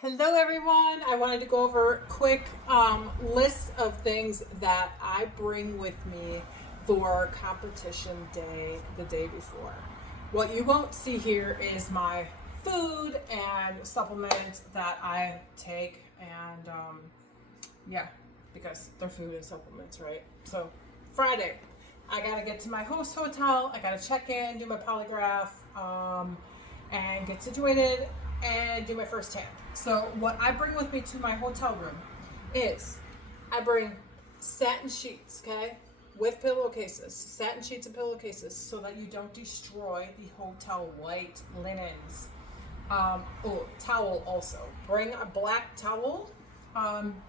Hello everyone, I wanted to go over a quick list of things that I bring with me for competition day the day before. What you won't see here is my food and supplements that I take and yeah, because they're food and supplements, right? So Friday, I gotta get to my host hotel, I gotta check in, do my polygraph, and get situated and do my first tan. So what I bring with me to my hotel room is I bring satin sheets, okay, with pillowcases, satin sheets and pillowcases, so that you don't destroy the hotel white linens. Towel also. Bring a black towel,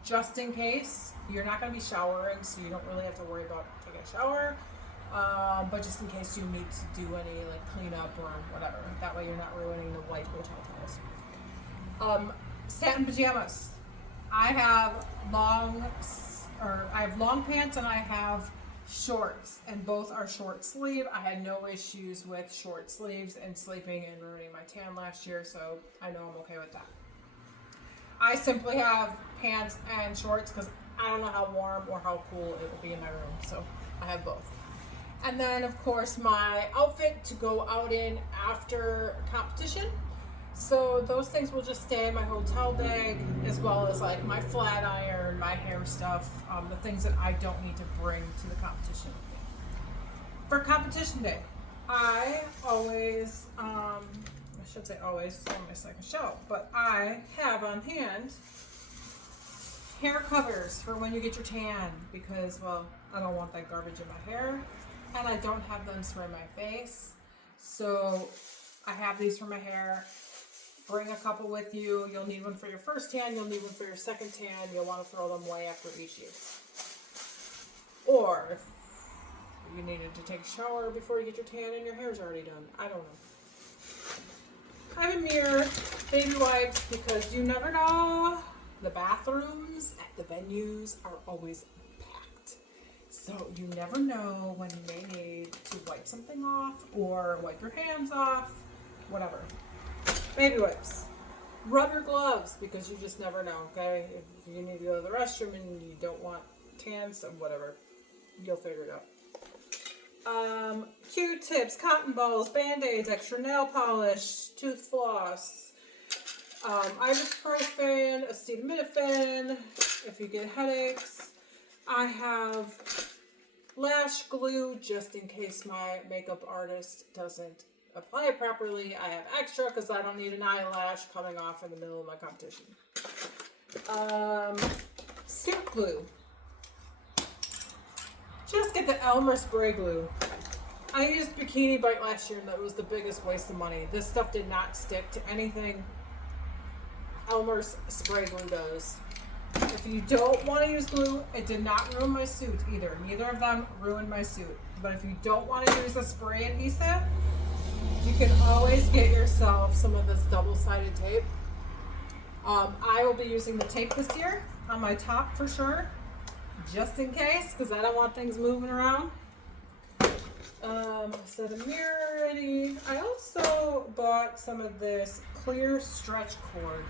just in case. You're not going to be showering, so you don't really have to worry about taking a shower. But just in case you need to do any like cleanup or whatever. That way you're not ruining the white hotel towels. Satin pajamas. I have long pants and I have shorts, and both are short sleeve. I had no issues with short sleeves and sleeping and ruining my tan last year, so I know I'm okay with that. I simply have pants and shorts because I don't know how warm or how cool it will be in my room, so I have both. And then, of course, my outfit to go out in after competition. So those things will just stay in my hotel bag, as well as like my flat iron, my hair stuff, the things that I don't need to bring to the competition. For competition day, I always, I should say always, it's only my second show, but I have on hand hair covers for when you get your tan, because, well, I don't want that garbage in my hair, and I don't have them spray my face. So I have these for my hair. Bring a couple with you. You'll need one for your first tan. You'll need one for your second tan. You'll want to throw them away after each use. Or if you needed to take a shower before you get your tan and your hair's already done. I don't know. I have a mirror, baby wipes, because you never know. The bathrooms at the venues are always packed. So you never know when you may need to wipe something off or wipe your hands off, whatever. Baby wipes. Rub your gloves, because you just never know, okay? If you need to go to the restroom and you don't want tans or whatever, you'll figure it out. Q-tips, cotton balls, band-aids, extra nail polish, tooth floss, ibuprofen, acetaminophen, if you get headaches. I have lash glue, just in case my makeup artist doesn't apply it properly. I have extra because I don't need an eyelash coming off in the middle of my competition. Suit glue. Just get the Elmer spray glue. I used Bikini Bite last year and that was the biggest waste of money. This stuff did not stick to anything. Elmer's spray glue does. If you don't want to use glue, it did not ruin my suit either. Neither of them ruined my suit. But if you don't want to use a spray adhesive, you can always get yourself some of this double-sided tape. I will be using the tape this year on my top for sure, just in case, because I don't want things moving around. Set a mirror ready. I also bought some of this clear stretch cord.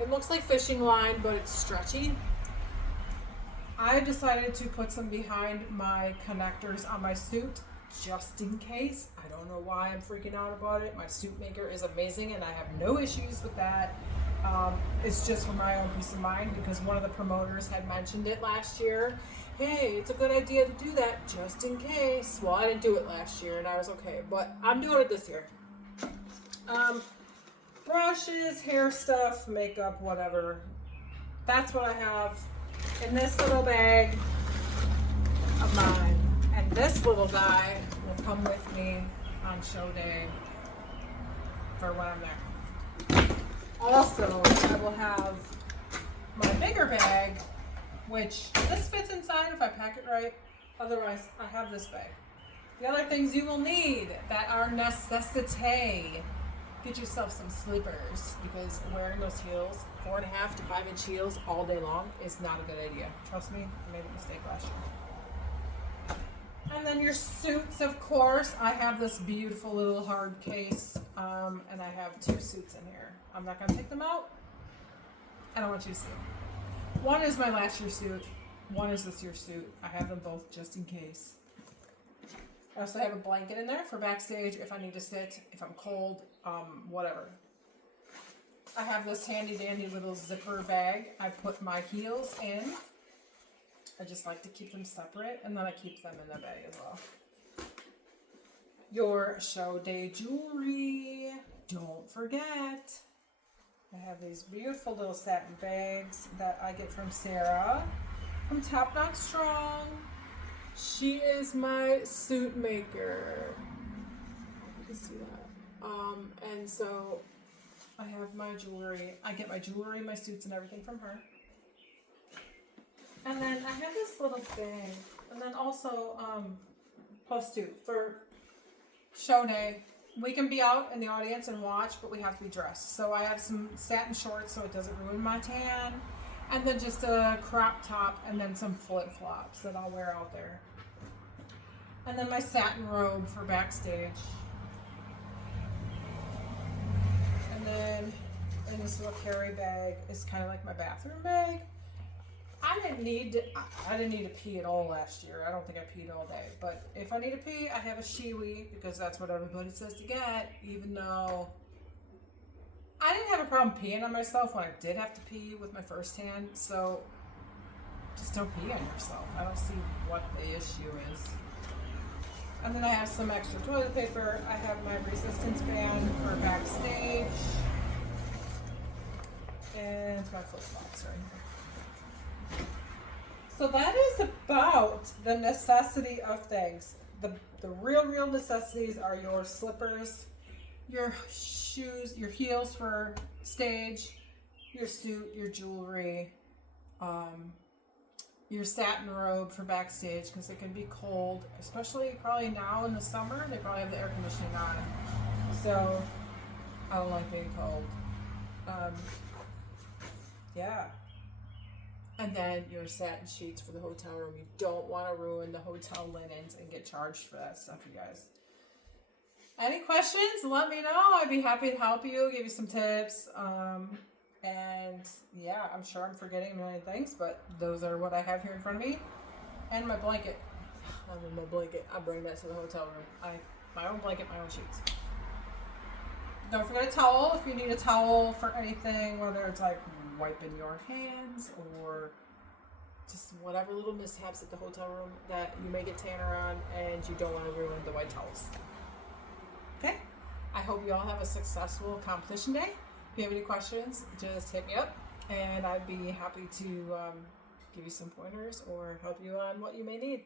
It looks like fishing line, but it's stretchy. I decided to put some behind my connectors on my suit, just in case. I don't know why I'm freaking out about it. My suit maker is amazing and I have no issues with that. It's just for my own peace of mind, because one of the promoters had mentioned it last year. Hey, it's a good idea to do that just in case. Well, I didn't do it last year and I was okay, but I'm doing it this year. Brushes, hair stuff, makeup, whatever. That's what I have in this little bag of mine. And this little guy will come with me on show day for when I'm there. Also, I will have my bigger bag, which this fits inside if I pack it right. Otherwise, I have this bag. The other things you will need that are necessity. Get yourself some slippers, because wearing those heels, 4.5 to 5 inch heels all day long is not a good idea. Trust me, I made a mistake last year. And then your suits, of course. I have this beautiful little hard case, and I have 2 suits in here. I'm not going to take them out and I want you to see them. One is my last year's suit. One is this year's suit. I have them both just in case. I also have a blanket in there for backstage if I need to sit, if I'm cold, whatever. I have this handy dandy little zipper bag. I put my heels in. I just like to keep them separate, and then I keep them in the bag as well. Your show day jewelry. Don't forget. I have these beautiful little satin bags that I get from Sarah from Top Knot Strong. She is my suit maker. You can see that. And so I have my jewelry. I get my jewelry, my suits, and everything from her. And then I have this little bag. And then also, plus two, for show day. We can be out in the audience and watch, but we have to be dressed. So I have some satin shorts so it doesn't ruin my tan. And then just a crop top and then some flip-flops that I'll wear out there. And then my satin robe for backstage. And then in this little carry bag is kind of like my bathroom bag. I didn't need to pee at all last year. I don't think I peed all day. But if I need to pee, I have a sheewee because that's what everybody says to get, even though I didn't have a problem peeing on myself when I did have to pee with my first tan. So just don't pee on yourself. I don't see what the issue is. And then I have some extra toilet paper. I have my resistance band for backstage. And my flip-flops right here. So that is about the necessity of things. The real necessities are your slippers, your shoes, your heels for stage, your suit, your jewelry, your satin robe for backstage because it can be cold, especially probably now in the summer. They probably have the air conditioning on. So I don't like being cold. Yeah. And then your satin sheets for the hotel room. You don't want to ruin the hotel linens and get charged for that stuff, you guys. Any questions? Let me know. I'd be happy to help you, give you some tips. And yeah, I'm sure I'm forgetting a million things, but those are what I have here in front of me. And my blanket. I love my blanket. I bring that to the hotel room. My own blanket, my own sheets. Don't forget a towel if you need a towel for anything, whether it's like wiping your hands or just whatever little mishaps at the hotel room that you may get tan around and you don't want to ruin the white towels. Okay? I hope you all have a successful competition day. If you have any questions, just hit me up and I'd be happy to give you some pointers or help you on what you may need.